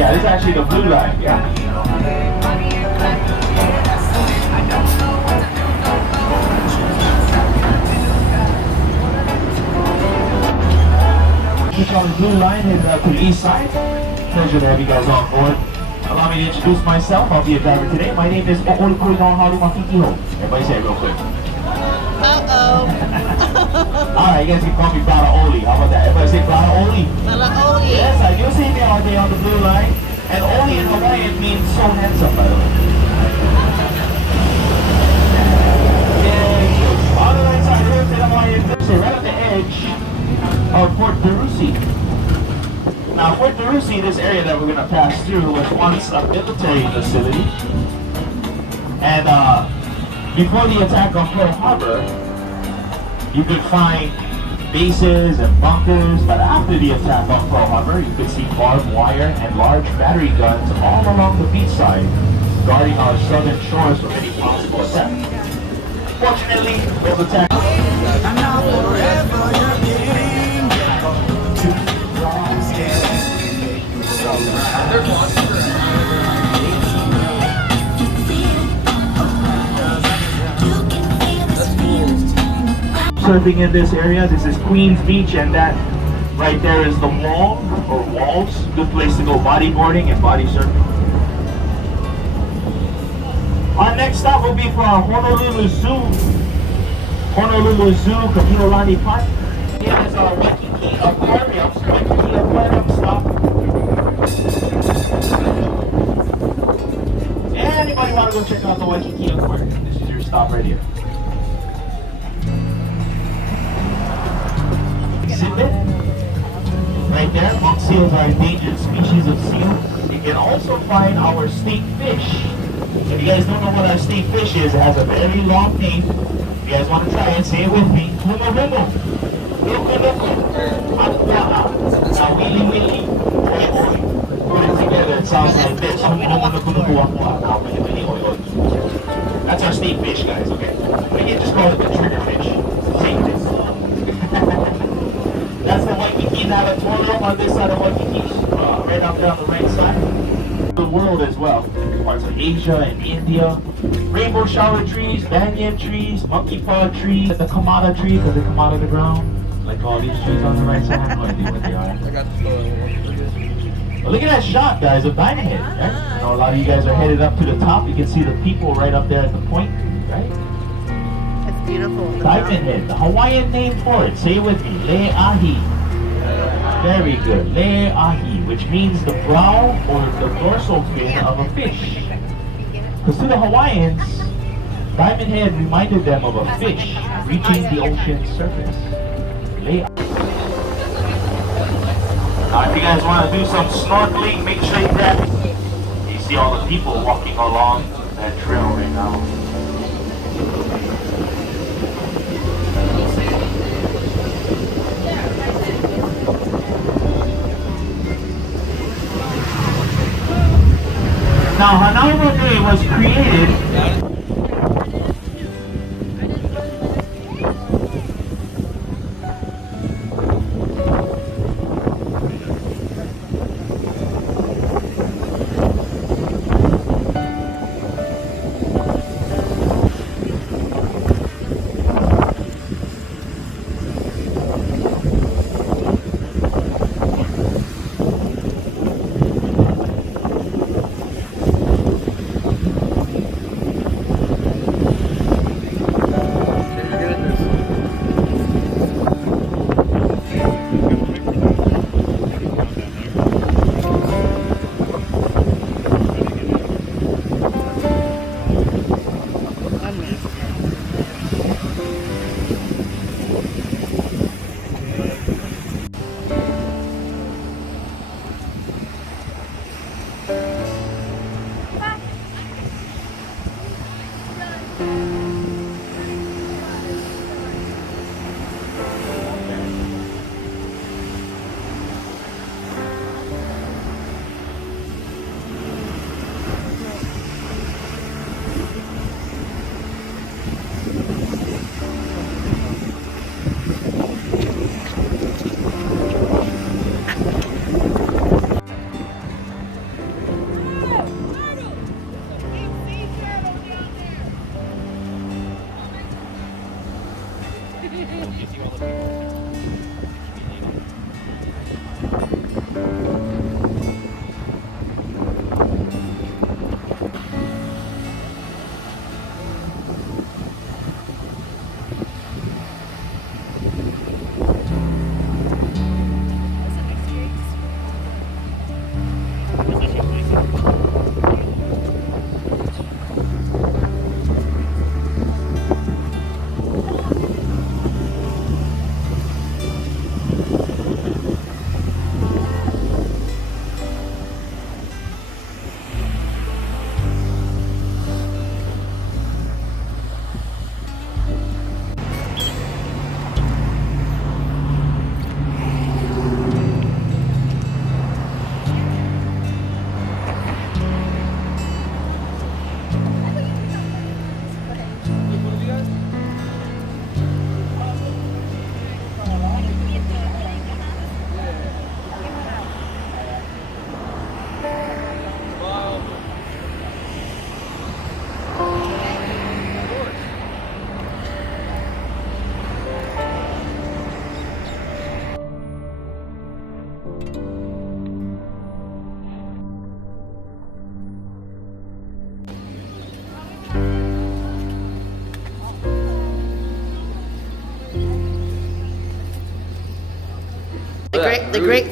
Yeah, this is actually the blue line. Yeah. Just on the blue line and to the east side. Pleasure to have you guys on board. Allow me to introduce myself. I'll be your driver today. My name is O'Ol Kurinon Haru Makikiho. Everybody say it real quick. Alright, you guys can call me Brada Oli. How about that? Everybody say Brada Oli. Brada Oli. Yes, I do say that all day on the blue line. And Oli in Hawaiian means so handsome, by the way. Yeah, on the right side, here's the Hawaiian. So right at the edge of Fort Perusi. Now, Fort Perusi, this area that we're going to pass through, was once a military facility. And before the attack on Pearl Harbor, you could find bases and bunkers, but after the attack on Pearl Harbor, you could see barbed wire and large battery guns all along the beachside, guarding our southern shores from any possible attack. Fortunately, those attacks. Surfing in this area. This is Queens Beach, and that right there is the wall or walls. Good place to go bodyboarding and body surfing. Our next stop will be for our Honolulu Zoo. Honolulu Zoo, Kapiolani Park. Here is our Waikiki Aquarium. Waikiki Aquarium stop. Anybody want to go check out the Waikiki Aquarium? This is your stop right here. Right there, monk seals are endangered species of seal. You can also find our state fish. If you guys don't know what our state fish is, it has a very long name. If you guys want to try it, say it with me. Humahumo. Now, wili wili. Oi oi. Put it together, it sounds like this. That's our state fish, guys, okay? We can just call it the trigger fish. Same thing. That's the Waikiki Navatorium on this side of Waikiki, right up there on the right side. The world as well, parts of Asia and India. Rainbow shower trees, banyan trees, monkey paw trees, the Kamada tree because they come out of the ground. Like all these trees on the right side, I have no idea what they are. But look at that shot, guys, of Diamond Head, right? I know a lot of you guys are headed up to the top. You can see the people right up there at the point, right? Beautiful. Diamond Head, the Hawaiian name for it. Say it with me. Le'ahi. Very good. Le'ahi, which means the brow or the dorsal fin of a fish. Because to the Hawaiians, Diamond Head reminded them of a fish reaching the ocean surface. Now, if you guys want to do some snorkeling, make sure you grab it. You see all the people walking along that trail right now. Now, Hanauma Bay was created.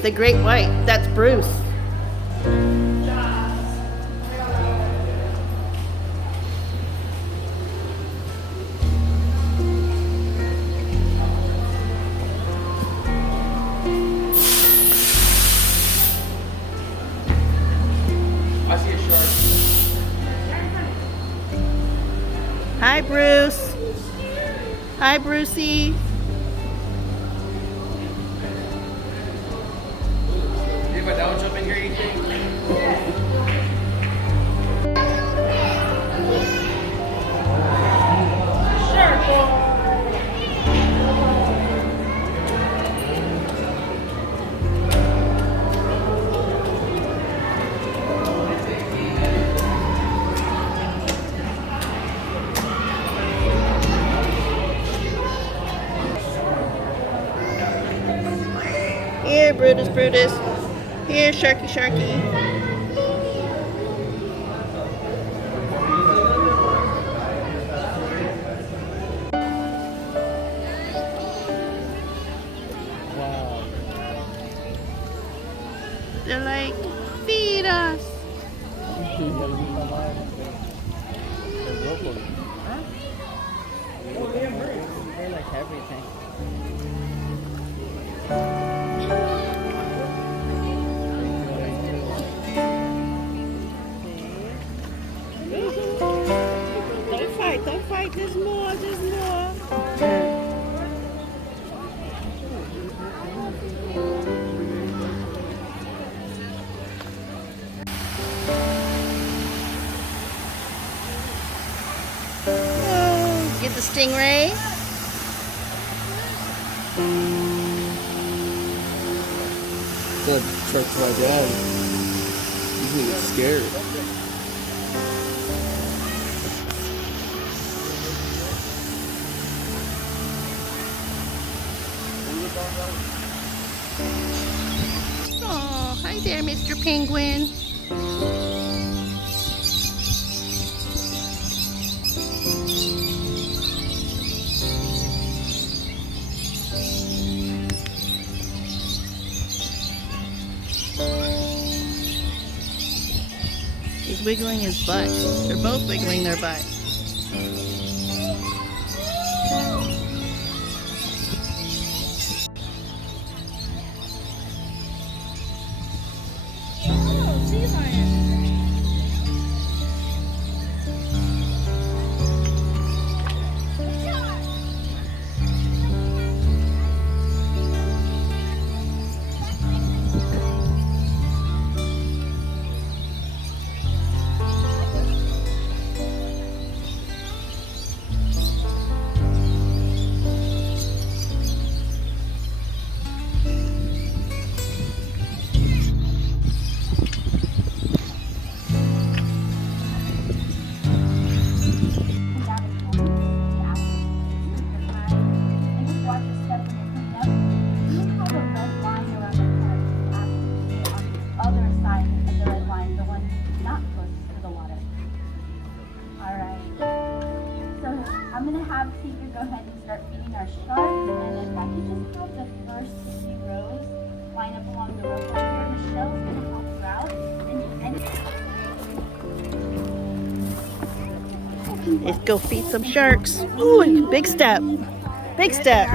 The great white. That's Bruce. I see a shark. Hi, Bruce. Hi, Brucey. If I don't jump in here, you think? Here, Brutus, Brutus. Here, Sharky, Sharky. Wow. They're like, feed us. They like everything. Don't fight, there's more, there's more. Oh, get the stingray. Good truck to my dad. Usually it's scary. Oh, hi there, Mr. Penguin. He's wiggling his butt. They're both wiggling their butt. gonna have Tika go ahead and start feeding our sharks, and if I could just have the first few rows line up along the rope line here, Michelle's gonna help you out. Let's go feed some sharks. Ooh, big step. Big step.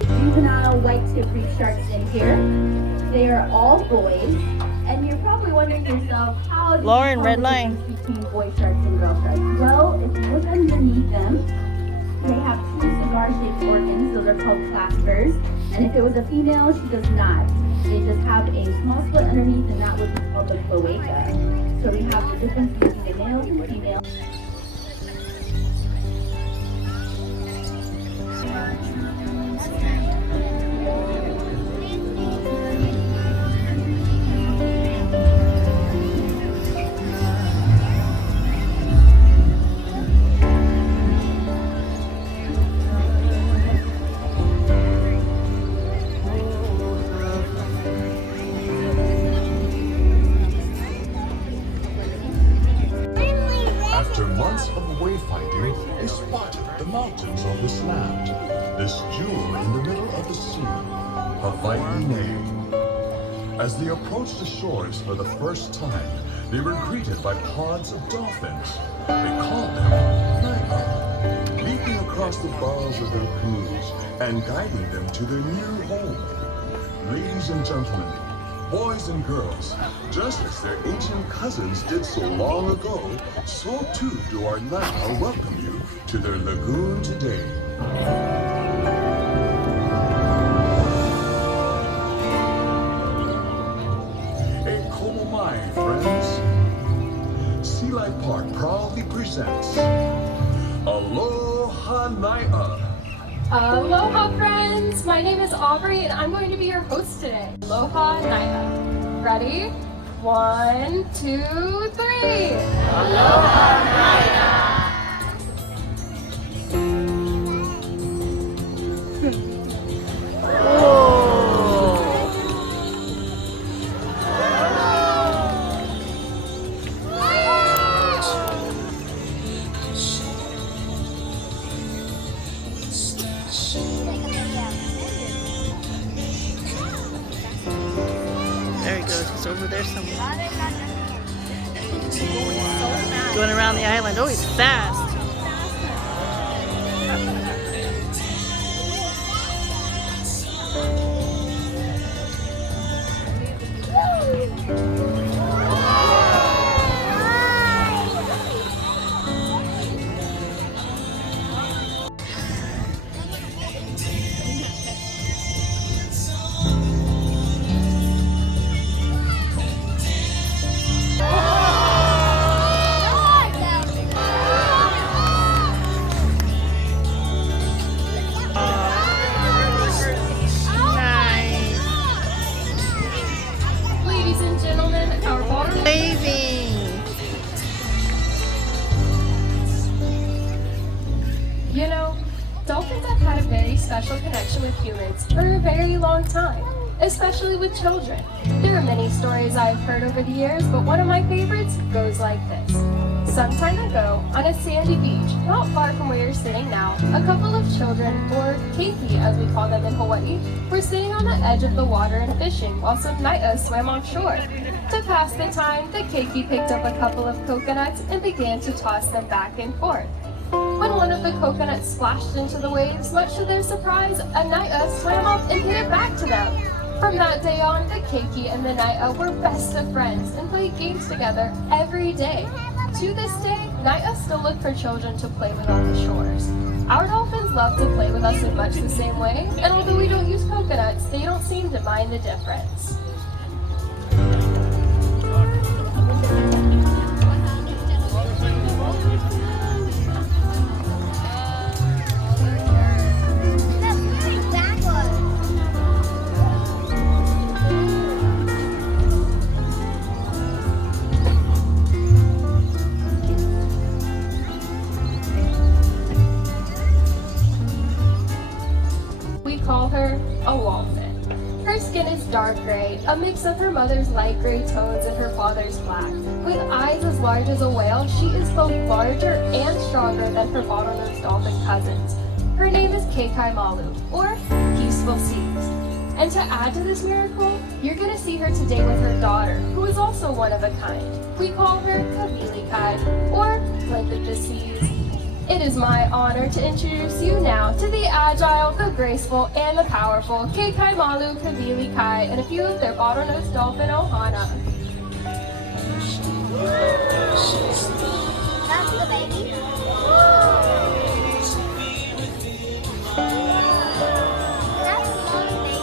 Juvenile white tip reef sharks in here. They are all boys, and you're probably wondering to yourself, how do you Lauren, tell red the line. difference between boy sharks and girl sharks? Well, if you look underneath them, they have two cigar-shaped organs. Those are called claspers. And if it was a female, she does not. They just have a small split underneath, and that would be called the cloaca. So we have the difference between the male and female. After months of wayfinding, they spotted the mountains on this land, this jewel in the middle of the sea, Hawaii. As they approached the shores for the first time, they were greeted by pods of dolphins. They called them Nai'a, leaping across the bows of their canoes and guiding them to their new home. Ladies and gentlemen, boys and girls, just as their ancient cousins did so long ago, so too do our Nai'a welcome you to their lagoon today. A como mai, friends. Sea Life Park proudly presents Aloha Nai'a. Aloha friends! My name is Aubrey and I'm going to be your host today. Aloha Nai'a. Ready? 1, 2, 3! Aloha Nai'a! There he goes. He's over there somewhere. Going around the island. Oh, he's fast. Ladies and gentlemen, our water Waving. You know, dolphins have had a very special connection with humans for a very long time, especially with children. There are many stories I've heard over the years, but one of my favorites goes like this. Some time ago, on a sandy beach, not far from where you're sitting now, a couple of children, or keiki as we call them in Hawaii, were sitting on the edge of the water and fishing while some Nai'a swam on shore. To pass the time, the keiki picked up a couple of coconuts and began to toss them back and forth. When one of the coconuts splashed into the waves, much to their surprise, a Nai'a swam up and hit it back to them. From that day on, the keiki and the Nai'a were best of friends and played games together every day. To this day, Nai'a still look for children to play with on the shores. Our dolphins love to play with us in much the same way, and although we don't use coconuts, they don't seem to mind the difference. We call her a wallfin. Her skin skin is dark gray, a mix of her mother's light gray tones and her father's black. With eyes as large as a whale, she is both larger and stronger than her bottlenose dolphin cousins. Her name is Kekai Malu, or Peaceful Seas. And to add to this miracle, you're gonna see her today with her daughter, who is also one of a kind. We call her Kavili Kai, or Lake of the Seas. It is my honor to introduce you now to the agile, the graceful, and the powerful Kekai Malu, Kavili Kai, and a few of their bottlenose dolphin ohana. That's the baby. That's the mom baby.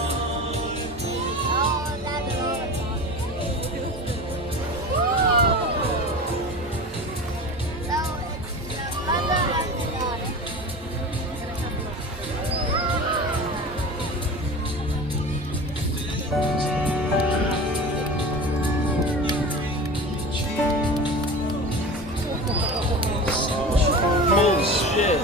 Oh, that's the mom. So it's the mother and the daughter. Holy shit.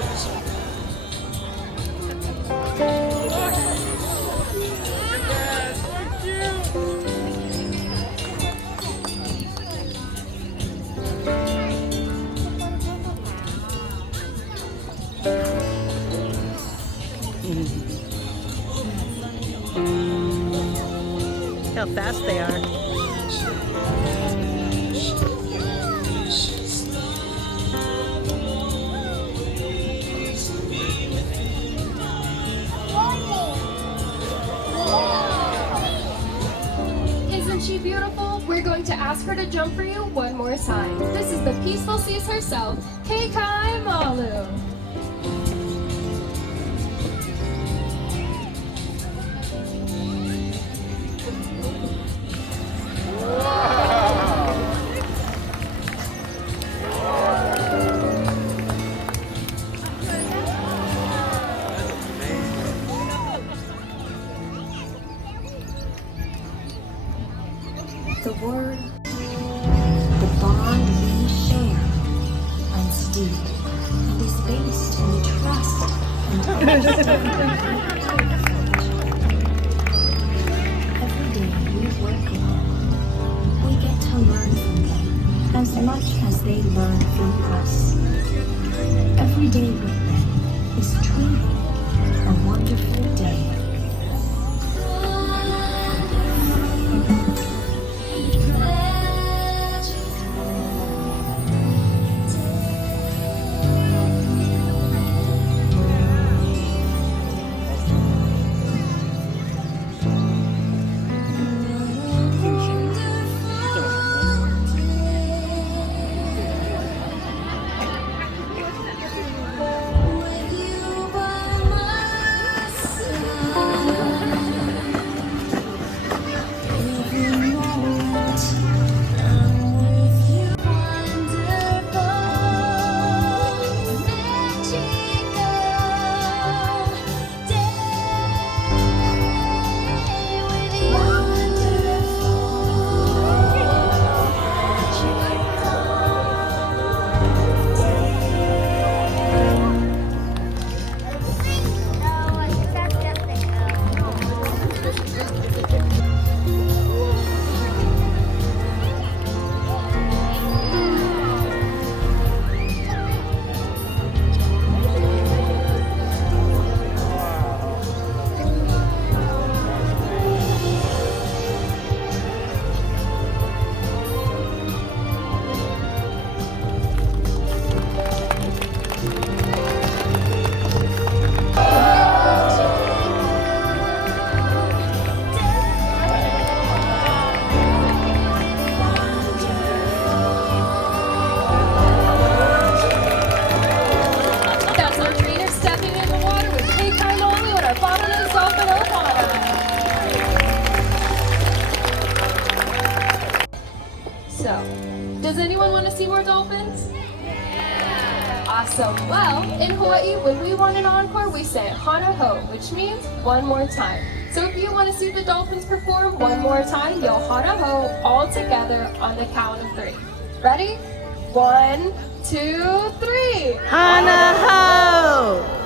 How fast they are. Isn't she beautiful? We're going to ask her to jump for you one more time. This is the Peaceful Seas herself, Kekai Malu. The word, the bond we share, runs deep and is based in trust and understanding. Every day we work with them. We get to learn from them as much as they learn from us. Every day with them is truly a wonderful day. Does anyone want to see more dolphins? Awesome. Well, in Hawaii, when we want an encore, we say hana ho, which means one more time. So if you want to see the dolphins perform one more time, you'll hana ho all together on the count of 3. Ready? 1, 2, 3. Hana ho!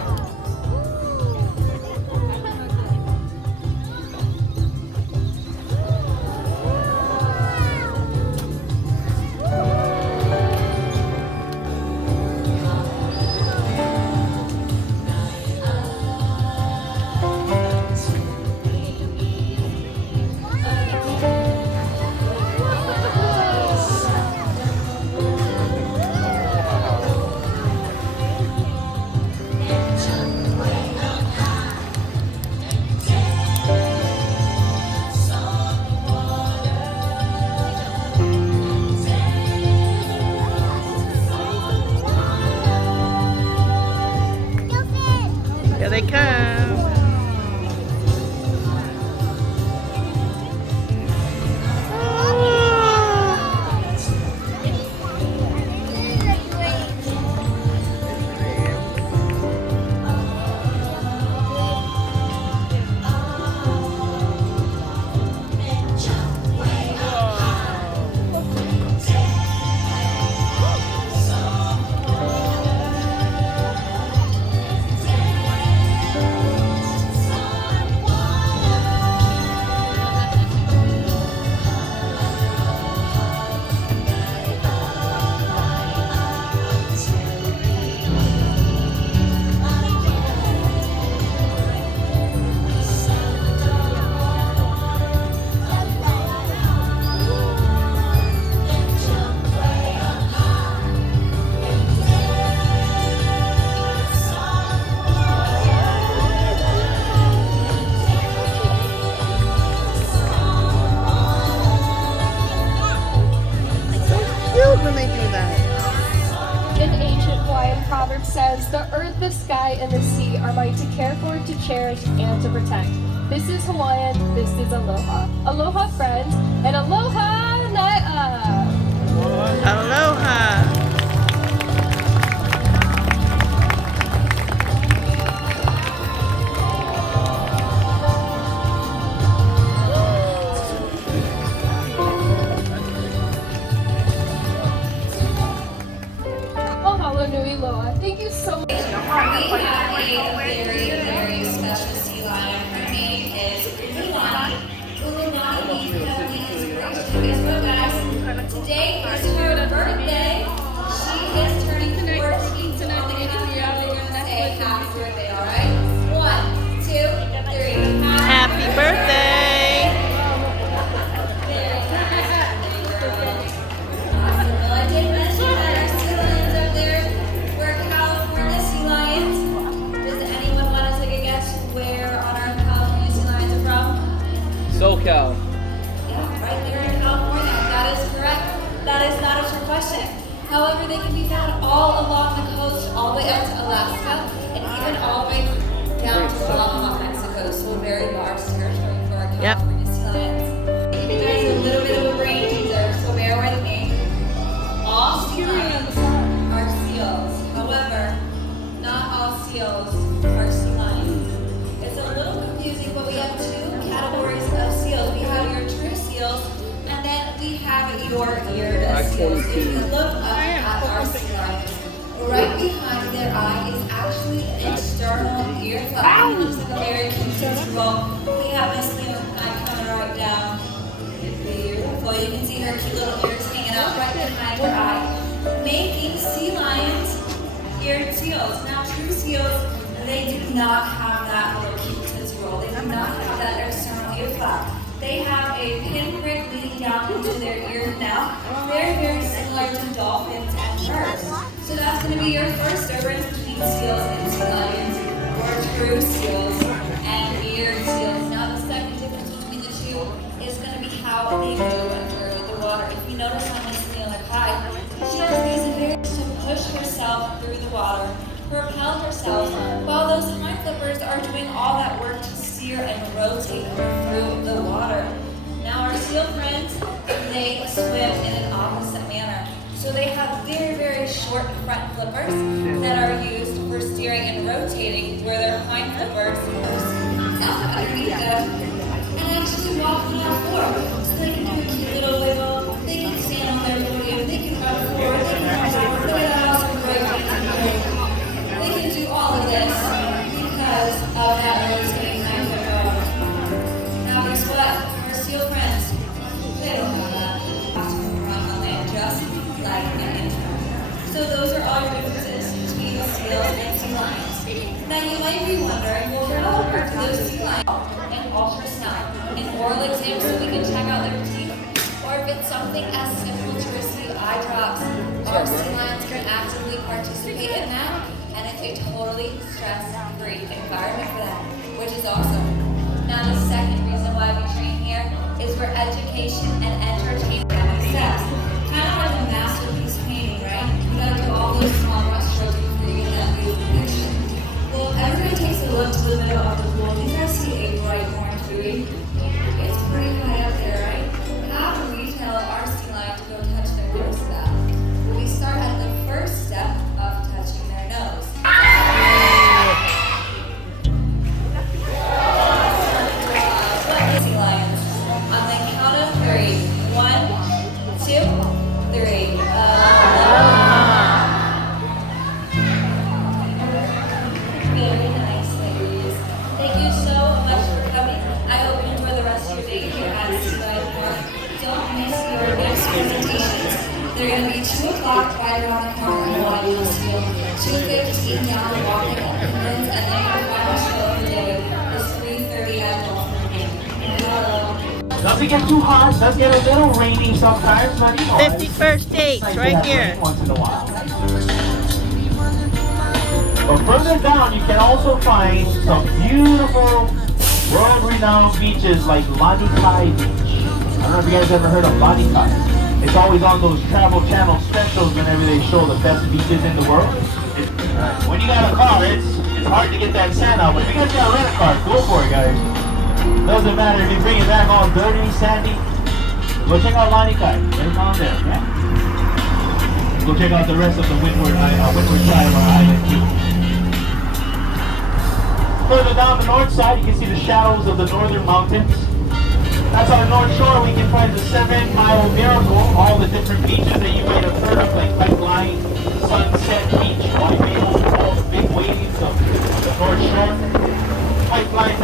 light and the sea are mine to care for, to cherish, and to protect. This is Hawaiian, this is aloha. Aloha friends, and aloha nai'a! Aloha. Mahalo nui loa. Thank you so much. We have a very, very special sea lion. Her name is Ululani. Ululani means heavenly inspiration. Guess what, guys? Today is her birthday. She is turning 14 tonight. We're gonna say happy birthday, all right? 1, 2, 3. Happy birthday. Well, I did mention that our sea lions up there were California sea lions. Does anyone want to take a guess where on our California sea lions are from? SoCal. Yeah, right there in California. That is correct. That is not a trick question. However, they can be found all along the coast, all the way up to Alaska, and even all the way down to Omaha, Mexico. So a very large territory for our California sea lions. Give you guys a little bit of a brain teaser, so bear with me. All sea lions are seals. However, not all seals are sea lions. It's a little confusing, but we have two categories of seals. We have your true seals, and then we have your eared seals. If you look up at our sea lions, right behind their eye is actually an external ear flap. It looks like a very cute roll. We have Miss Lena coming right down. Beautiful. You can see her cute little ears hanging out right behind her eye, making sea lions eared seals. Now, true seals, they do not have that little cute tootsie roll. They do not have that external ear flap. They have a pinprick leading down into their ears now. Very, very similar to dolphins and birds. So that's going to be your first difference between seals and sea lions, or true seals and eared seals. Now, the second difference between the two is going to be how they do under the water. If you notice on Miss Leona Kai, she does these various to push herself through the water, propel herself, while those hind flippers are doing all that work to steer and rotate through the water. Now our seal friends, they swim in an opposite manner. So they have very, very short front flippers that are used for steering and rotating, where their hind flippers are underneath them and actually walk on all four. So they can do a cute little wiggle, they can stand on their podium, they can run forward, they can run forward, look at that awesome rotate. They can do all of this because of that rotating hind flipper. Now guess what? Our seal friends, they don't have that. They have to run on land just like an intern. So those are all your differences between seals and sea lions. Now you might be wondering, well, how do those sea lions an ultrasound, an oral exam so we can check out their teeth? Or if it's something as simple to receive eye drops, our sea lions can actively participate in that, and it's a totally stress-free environment for them, which is awesome. Now the second reason why we train here is for education and entertainment. That makes sense. Kind of like a masterpiece painting, right? You gotta do all those small brush strokes before you get that beautiful picture. Well, if everybody takes a look to the middle of the pool, you guys see a bright orange buoy? It's pretty high up there, right? How do we tell our sea lion to go touch their nose to that? Well, we start at the first step of touching their nose. Sea lions. On the count of 3. 1, 2, 3. Very nice, ladies. Thank you so much for coming. I hope you enjoy the rest of your day here at Sea Lion Park. Don't miss your next presentations. They're going to be 2 o'clock right around the corner in Waterloo Steel, 2:15 down the walking at Midlands, and then your final show of the day is 3:30 at Dolphin. Hello. Doesn't get too hot, does get a little rainy sometimes, but you know. 51st dates Nice to right have here. rain once in a while. But further down, you can also find some beautiful, world-renowned beaches like Lani Kai Beach. I don't know if you guys ever heard of Lani Kai. It's always on those Travel Channel specials whenever they show the best beaches in the world. When you got a car, it's it's hard to get that sand out. But if you guys got a rental car, go for it, guys. Doesn't matter if you bring it back all dirty, sandy. Go check out Lonnie Kai. Right down there, okay? Go check out the rest of the windward side of our island too. Further down the north side, you can see the shadows of the northern mountains. That's our north shore. We can find the 7 Mile Miracle, all the different beaches that you might have heard of, like Pipeline, Sunset Beach, Waimea, all the big waves of the north shore. Pipeline